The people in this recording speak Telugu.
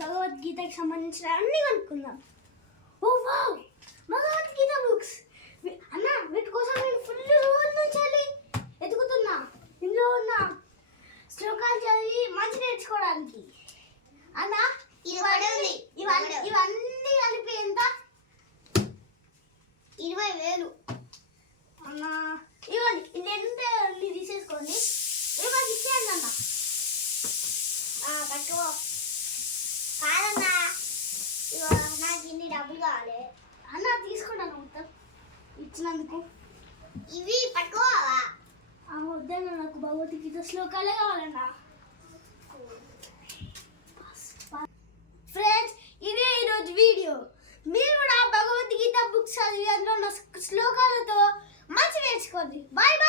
భగవద్గీతకి సంబంధించిన అన్ని కొనుక్కుందాం. ఓ వావ్, భగవద్గీత బుక్స్ అన్న, వీటి కోసం నేను ఫుల్ రోజు నుంచి ఎదుగుతున్నా. ఇందులో ఉన్న శ్లోకాలు చదివి మంచి నేర్చుకోవడానికి. అన్న ఇవన్నీ కలిపి ఎంత? 20,000. అన్న ఇవ్వండి, ఇది ఎంత అన్ని తీసేసుకోండి. ఇవ్వండి, ఇచ్చేయండి అన్న. పట్టుకో. కాదన్నా, నాకు ఇన్ని డబ్బులు కావాలి అన్న. తీసుకున్నాను మొత్తం ఇచ్చినందుకు. ఇవి పట్టుకోవాలా? వద్దన్నా, నాకు భగవద్గీత శ్లోకాలే కావాలన్నా. ఫ్రెండ్స్, ఇదే ఈరోజు వీడియో. మీరు కూడా భగవద్గీత బుక్స్ చదివి అందులో ఉన్న శ్లోకాలతో మంచి నేర్చుకోండి. Bye bye.